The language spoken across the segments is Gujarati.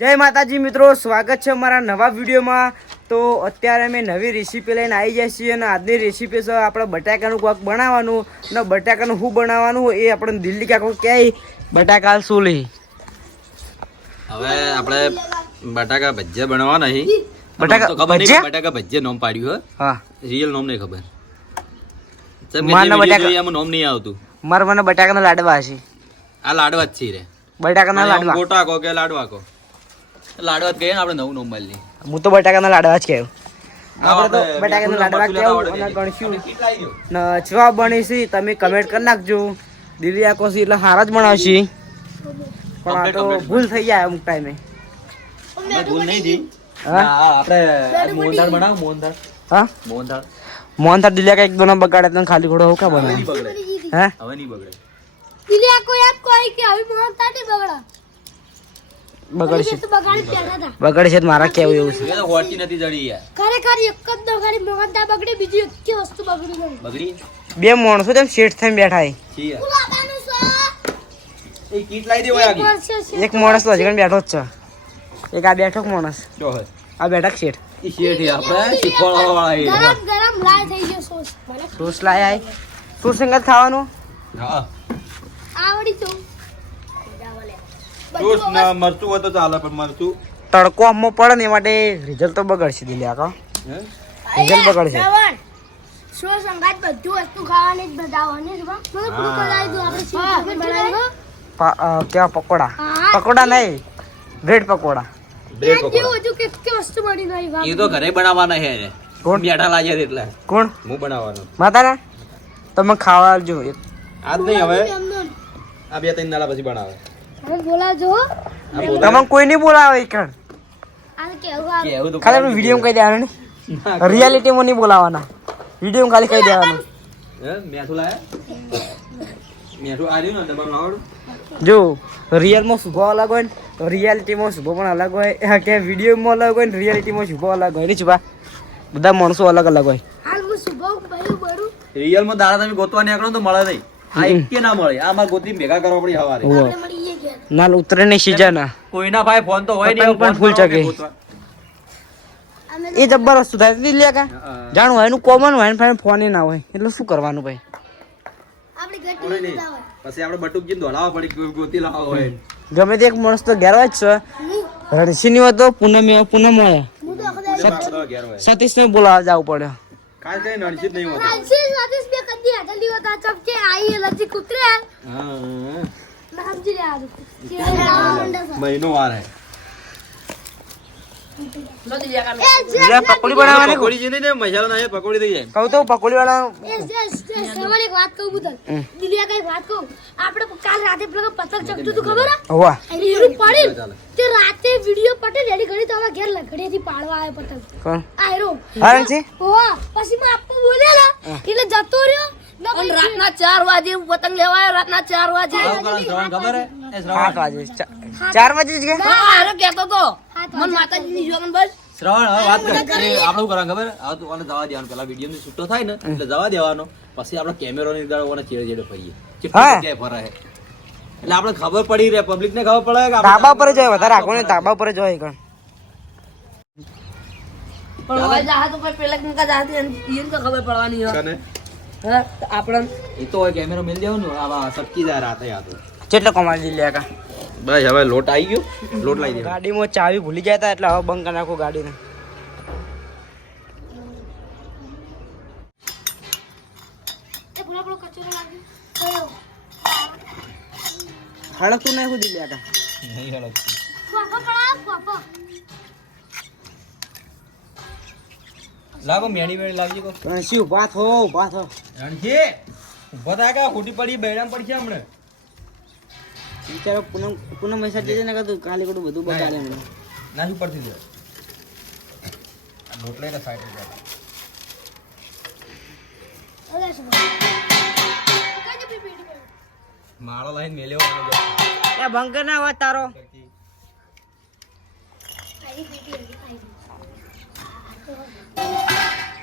જય માતાજી મિત્રો, સ્વાગત છે અમારા નવા વિડીયોમાં। તો અત્યારે અમે નવી રેસીપી લઈને આવી જાય છીએ અને આજની રેસીપી છે આપણે બટાકાનું કોક બનાવવાનું અને બટાકાનું શું બનાવવાનું એ આપણે દિલ્હી કાકો ક્યાંય બટાકા શું લે હવે આપણે બટાકા ભજીયા બનાવવાના છે। બટાકા ભજીયા બટાકા ભજીયા નામ પાડ્યું હે। હા, રિયલ નામ નહીં ખબર, મારના બટાકા એમાં નામ નહીં આવતું। મારા મને બટાકાના લાડવા છે। આ લાડવા જ છે રે, બટાકાના લાડવા ગોટા કો કે લાડવા કો, લાડવા જ કહીએ ને આપણે નવું નામ માલી। હું તો બટાકાના લાડવા જ કહેવું। આપણે તો બટાકાના લાડવા કહેવું અને ગણશું ને ચવા બની છે તમે કમેન્ટ કરી નાખજો। દિલ્હી આકો છે એટલે હારા જ બનાવશે, પણ આ તો ભૂલ થઈ જાય અમુક ટાઈમે। ભૂલ નહીં જી। હા આપણે મોહનથાળ બનાવ, મોહનથાળ। હા, મોહનથાળ મોહનથાળ દિલ્હી એક દોનો બગાડે તને ખાલી ખોડો હું કા હવે બનાવે નહીં બગડે, હે હવે નહીં બગડે। દિલ્હી કોઈ એમ કોઈ કે આવી મોહનથાળ નહીં બગડા બગડશે તો બગાડી પહેલા હતા બગડશે તો મારા કેવું એવું છે। એ તો હોટી નથી જડી યાર, ખરેખર એક જ દોગાડી મોહનથાળ બગડી બીજી એક વસ્તુ બગડી ગઈ બગડી બે માણસો તેમ શેઠ થઈને બેઠા છે। છી યાર। ગુલાબાનું સો એ કીટ લાવી દે ઓય આગી વર્ષે છે એક માણસ તો હજી બેઠો જ છે, એક આ બેઠો માણસ, જો હે આ બેઠક શેઠ ઈ શેઠ ઈ આપણે શીખવાડવા વાળા ગરમ ગરમ લાય થઈ ગયો સોસ મને સોસ લાયા આય તું સંગત ખાવાનું હા આવડી તો ટોસ ના મરચું હોય તો ચાલે, પણ મરચું તડકો આમો પડે ને એ માટે રિઝલ્ટ તો બગડશે દિલ્હી આકા, હે રિઝલ્ટ બગડશે। સોસ સંગાત બધું વસ્તુ ખાવાની જ બતાવવાની છે મને પૂરું કરાવી દો આપણે સીધું બનાવી કેવા પકોડા? હા પકોડા નહીં, બ્રેડ પકોડા। બ્રેડ જેવું પકોડા હતું કે વસ્તુ બની નહીં એ તો ઘરે બનાવવાના છે ને, કોણ? બેઠા લાગ્યા એટલે કોણ? હું બનાવવાનો માતાના તમે ખાવા આવજો એક આજ નહીં, હવે એમનો આ બે ત્રણ દાડા પછી બનાવે। હવે બોલાવજો આ બોલાવે. તમે કોઈ નહીં બોલાવે એકણ, આ કેવું આ કેવું તો ખાલી વિડીયો કહી દેવાનું ને, રિયાલિટીમાં નહીં બોલાવાના, વિડીયો ખાલી કહી દેવાનું। હે મેઠું લાયા, મેઠું આ રહ્યું ને ડબ્બાનું આવડું જો રિયલમાં શુભો અલગ હોય ને તો રિયાલિટીમાં શુભો પણ અલગ હોય, કે વિડીયોમાં અલગ હોય ને રિયાલિટીમાં શુભો અલગ હોય ને છુપા, બધા માણસો અલગ અલગ હોય। હાલ હું સુબહ બરું બરું રિયલમાં દાડા તમે ગોતવા નીકળો તો મળે નહીં, આ એકે ના મળે, આ મારે ગોતી ભેગા કરવા પડી હવારે। ઓહો, આપણે મળીએ ઘેર નાલ ઉતરે નહીં સીઝન કોઈના ભાઈ ફોન તો હોય પતંગ નહીં, પણ ફૂલ ચગે। અમે એ જબ્બર વસ્તુ થાય દિલ્હી કા જાણું હોય એનું કોમન હોય ને ફોન ના હોય એટલે શું કરવાનું ભાઈ? આપણી ઘર ટીવી લીધા હોય પછી આપણે બટુક જીને દોડાવવા પડી, કોઈ ગોતી લાવવા હોય। ગમે તે એક માણસ તો ઘેર હોય જ છે। રણસીની હોય તો પૂનમ પૂનમ હોય, હું તો આખો ઘેર હોય સતીશને બોલાવા જવું પડે। કાંઈ કઈ નડશી જ નહીં હોતું। રાંચી રાતીસ બે કદી આટલી હોતા ચપકે આઈ લજી કૂતરે હા સમજી લે આ મહિનો વાર હે। પકોડી બનાવવાની પકોડી જે નહીં ને મસાલો નાખે પકોડી થઈ જાય। કહું તો પકોડી વાળા સવારે એક વાત કહું તને દિલિયા કઈ વાત કહું આપણે કાલ રાતે પેલો પતંગ ચગતું તું ખબર હે હોવા એની પડી તે રાતે વિડિયો પટે રેડી કરી તો હવે ઘેર લગડેથી પાડવા આવ્યો પતંગ કોણ? આયરો હરણસિંહ? હોવા પછી માં આપો બોલ્યા ને એટલે જતો રહ્યો અને રાતના 4 વાગે પતંગ લેવા આવ્યો, રાતના 4 વાગે શ્રવણ ખબર હે? એ શ્રવણ 8 વાગે 4 વાગે જ ગયા? હા હારો કહેતો તો મન માતાજીની જોગન બસ શ્રવણ હવે વાત કર, આપણે શું કરવાનું ખબર? આ તો આને જવા દેવાનું, પેલા વિડીયો ની છૂટો થાય ને એટલે જવા દેવાનો, પછી આપણે કેમેરો ની ગાળવાના ચેડે ચેડે ફરીએ હા. કેટલી જગ્યાએ ફરે છે એટલે આપણે ખબર પડી રહે, પબ્લિક ને ખબર પડે કે ધાબા પર જ હોય, વધારે આગળ નહીં, ધાબા પર જ હોય કણ। પણ હવે જાહે તો કોઈ પેલા કનકા જાહે એને તો ખબર પડવાની હોય કને? હા આપણ એ તો હોય કેમેરો મેલ દેવાનું, આવા સટકી જાય રાતે આ તો। કેટલો કમાઈ દિલ્હી કા બસ હવે લોટ આવી ગયો, લોટ લાવી દેવાનો। ગાડીમાં ચાવી ભૂલી ગયા હતા એટલે હવે બંધ કરી નાખો ગાડીને। એ પૂરા પૂરો કચરો લાગી ગયો હડકતું નહીં હું દિલ્હી કા નહીં હેડો ફોફો પડા ફોફો લાગો મેણી મેણી લાવજી કો રણસી ઉભા થો ઉભા થો। રણજી ઉભા થા કા ખોટી પડી બૈરામ પડશે હમણે। બિચારો પૂનમ પૈસા દેજે ને કતું કાલે કોડું બધું બગાડે મને। ના શું પડતી દે લોટ લઈને સાઈડ પર અલે શું કાજે પીપીડી પર માળો લાઈન મેલ્યો એ બંકર ના વાત તારો આઈ પીપીડી આઈ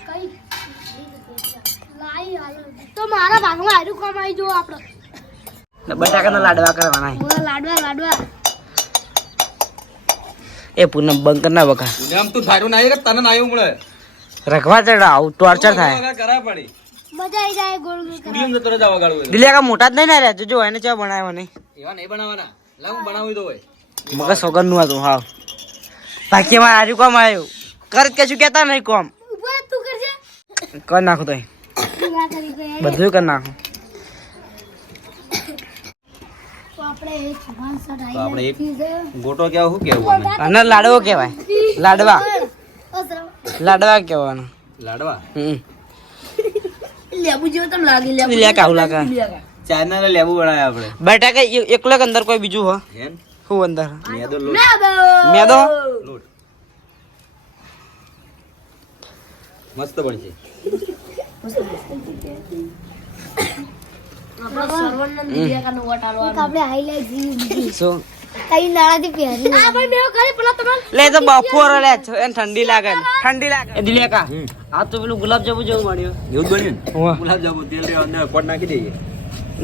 કઈ લાઈ આલો તો મારા ભાગમાં આયરું કમાઈ જો આપણે બટાકાના લાડવા કરવાના। લાડવા લાડવા એ પૂનમ બંકર ના બકા આમ તું થારું ના આવ્યું તને ના આવ્યું મળે રખવા ચડાવ ટોર્ચર થાય કરા પડી મજા આવી જાય ગોળ ગોળ સ્ટુડિયો માં જતો જવા ગાડું દિલિયા કા મોટા જ નહીં ના રહ્યા જો એને ચા બનાવ્યા નહીં એવા નહીં બનાવવાના લાવ હું બનાવી દો હોય મગજ સોગન નું હતું હા બાકી માં આર્યું કોમ આવ્યું કર કે શું કેતા નહીં કોમ ઉપર તું કરજે કર નાખું તો આ કરી ગઈ બધું કરી નાખું તો આપણે એક ભગવાન તો સડાઈ આપણે એક ગોટો કેવું શું કેવું અમે અને લાડવો કહેવાય લાડવા ઓસરા લાડવા કહેવાનો લાડવા લેબુ જેવો તમ લાગે લેબુ દિલિયા કાવું લાગે ચાઇના ને લેબુ બનાવ્યા આપણે બટાકા એકલો કે અંદર કોઈ બીજું હો હેન શું અંદર મેદો લોટ મેદો લોટ મસ્ત બનશે આપણો સર્વનંદ દિલિયા કાનો વોટ આલવાનો આપણે હાઈલાઈટ જીવી શું કઈ નાળાથી પહેરી આ ભાઈ મેં કરી પેલા તમારે લે તો બફોર લે એને ઠંડી લાગે ને. ઠંડી લાગે એ દિલિયા કા આ તો પેલું ગુલાબ જાંબુ જેવું મળ્યું એવું જ બન્યું ને હોવે. ગુલાબ જાંબુ તેલ રે અંદર કોટ નાખી દઈએ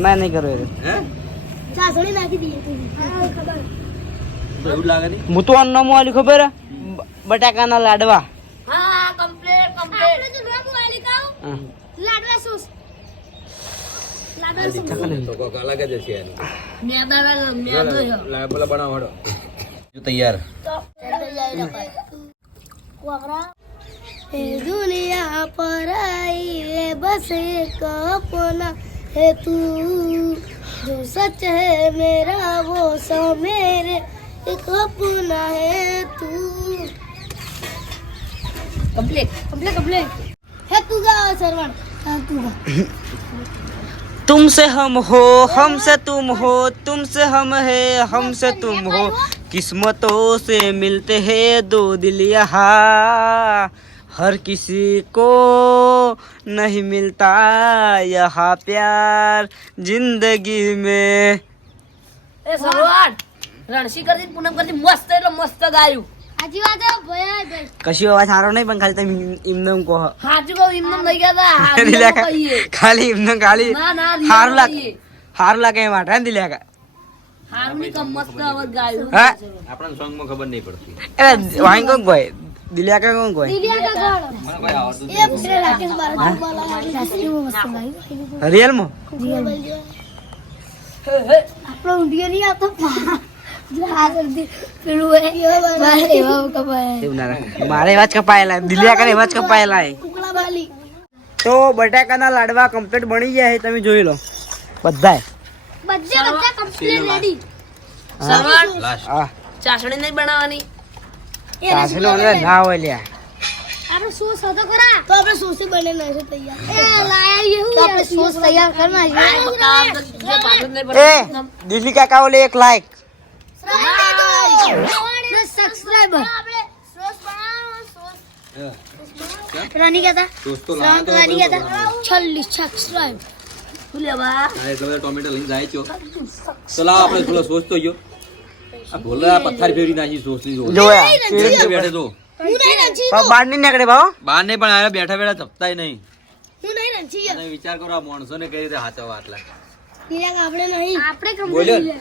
ના નહીં કરવું હે ચાસણી નાખી દઈએ તું હા ખબર તો એવું લાગે નહીં હું તો અન્ન મોલી ખબર હે? બટાકાના લાડવા હા કમ્પ્લીટ આપણે જો નામ વાલી કાવ હા. લાડવા સોસ લાડવા સોસ તો કોક અલગ જ છે મેદા પેલા બનાવડો જો તૈયાર કોકરા એ દુનિયા પર आई है बस एक अपना है तू जो सच है मेरा वो सब मेरे एक अपना है तू કમ્પ્લીટ कम्प्लीट कम्प्लीट है तू गा सरवण हाँ तू गा तुमसे हम हो हमसे तुम हो तुमसे हम है हमसे तुम हो किस्मतों से मिलते हैं दो दिल यहाँ हर किसी को नहीं मिलता यहाँ प्यार जिंदगी में એ સલવાન રણસી કરતી પૂનમ કરતી મસ્ત એટલે મસ્ત ગાયું आजी बात है भैया भाई કશી અવાજ સારો નહીં પણ ખાલી તમે એમને કહો હાચું કહું એમને લઈ ગયા તા હાચું દિલ્યા કા કહીએ ખાલી એમને ખાલી ના ના સારું લાગે કહીએ. સારું લાગે એ માટે દિલ્યા કા હારું ની કમ મસ્ત અવાજ ગાયું હા આપણા સોંગ માં ખબર નહીં પડતી એ વાંગ કોણ કોઈ દિલ્યા કા કોણ કોઈ दिलिया का गाड़ મને કોઈ આવડતું ये पूरे राकेश बारा वाला रास्ते में मस्त गाई રિયલ માં આપણો ઊંધિયો નહીં આવતો જો આ જલ્દી પેલું હે મારે એવા કપાય એવું ના રાખે. મારે એવા જ કપાયેલા દિલિયા કા એવા જ કપાયેલા હે. કુકડા બાલી તો બટાકાના લાડવા કમ્પ્લીટ બની ગયા છે તમે જોઈ લો બધાય બધા કમ્પ્લીટ રેડી સલવાન લાસ્ટ હા ચાસણી નહીં બનાવવાની સાસનો અંદર ના હોય લ્યા આપણે સોસ હતો કરા તો આપણે સોસ બને નાખે તૈયાર એ લાયા એવું તો આપણે સોસ તૈયાર કરના છે જે પાછળ નહીં એ બનાવવાનું. દિલ્હી કાકા ઓલે એક લાઈક સબસ્ક્રાઇબર આપણે સોસ બનાવવાનો સોસ રાની કહેતા સોસ તો રામ લાયા રાની કહેતા 46 સબસ્ક્રાઇબ શું લેવા હા એટલે ટોમેટો લઈને જાય છો તો લાવ આપણે થોડો સોસ તો ગયો આ ભોલા પથ્થર ફેરી નાખી સોસ ની જોયા બેઠે તો હું નહીં રંજી પણ બહાર નહીં નીકળે ભાવ બહાર નહીં પણ આયા બેઠા બેઠા ચપતાય નહીં હું નહીં રંજી અને વિચાર કરો આ માણસોને કઈ રીતે હાચવવા આટલા દિયા આપણે નહીં આપણે બોલ્યો ને?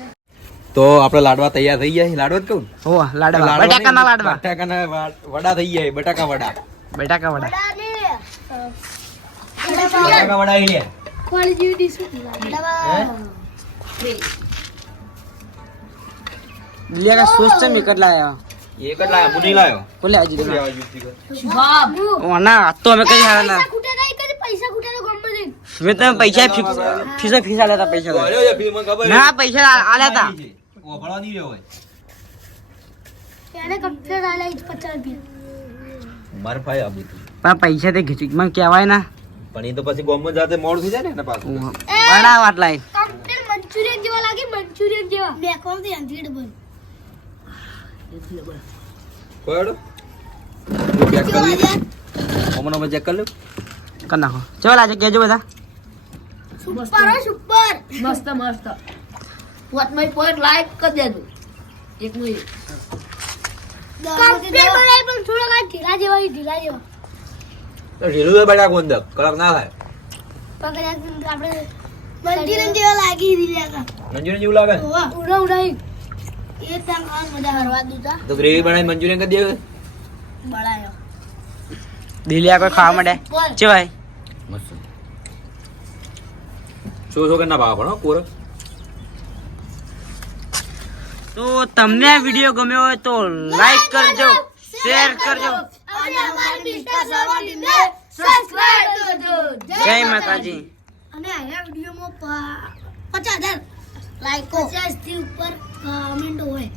તો આપણે લાડવા તૈયાર થઈ ગયા છે. લાડવા જ કહું હો લાડવા બટાકાના લાડવા બટાકાના વડા થઈ ગયા છે. બટાકા વડા બટાકા વડા બટાકા વડા અહીં લે. કોણ જીવ ડીશ દિલિયા કા સોસ છે મેકર લાયા એક જ લાયો હું નહીં લાયો બોલે આજી બાપ ઓના આ તો અમે કઈ હાલા ખૂટે નહીં કરી પૈસા ખૂટે તો ગમ દે મેં તમે પૈસા ફીસ આલ્યા હતા પૈસા બોલ્યો છે, ફીમાં ખબર છે. ના પૈસા આલ્યા હતા ઓફળવા નહીં રહ્યો હોય. એને કમ્પ્લીટ આલે 50 રૂપિયા મારે ભાઈ આ બધું. પણ પૈસા તે ખીચી મને કહેવાય ના પણ એ તો પછી ગોમમાં જાતે મોડું થઈ જાય ને એના પાછું. બનાવ આટલા કમ્પ્લીટ મંચુરિયન જેવા લાગે મંચુરિયન જેવા બે કોમ થી અંધી ડબલ કોયડો? હું check કરી લઉં. હમણાં મેં check કરી લઉં. કરી નાખો ચલો આજે કહેજો બધા સુપર હો સુપર મસ્ત મસ્ત વોટમાં પોઈન્ટ લાઈક કરી દેજો એક મિનિટ કમ્પ્લીટ બનાવી પણ થોડો કાંઈ ઢીલા જેવા ઢીલા જેવા તો ઢીલું તો બટાકો અંદર કડક ના થાય. પકડ્યા આપણે મંચુરિયન જેવા લાગી દીધા મંચુરિયન જેવું લાગે ને? ઉડા ઉડાઈ એ ત્યાં ખાવા મજા હરવા દીધા તો ગ્રેવી બનાવીને મંચુરિયન કરી દે. બળાયો દિલિયા કોઈ ખાવા માટે છે ભાઈ મસ્ત. શું શું ના ભાવ પણ હો પૂરો. તો તમને આ વિડીયો ગમ્યો હોય તો લાઈક કરજો, શેર કરજો. અને અમારી મિસ્ટર સવાણી ને સબસ્ક્રાઇબ કરજો. જય માતાજી. અને આ વિડીયોમાં 50,000 લાઈકો 50 થી ઉપર કમેન્ટ હોય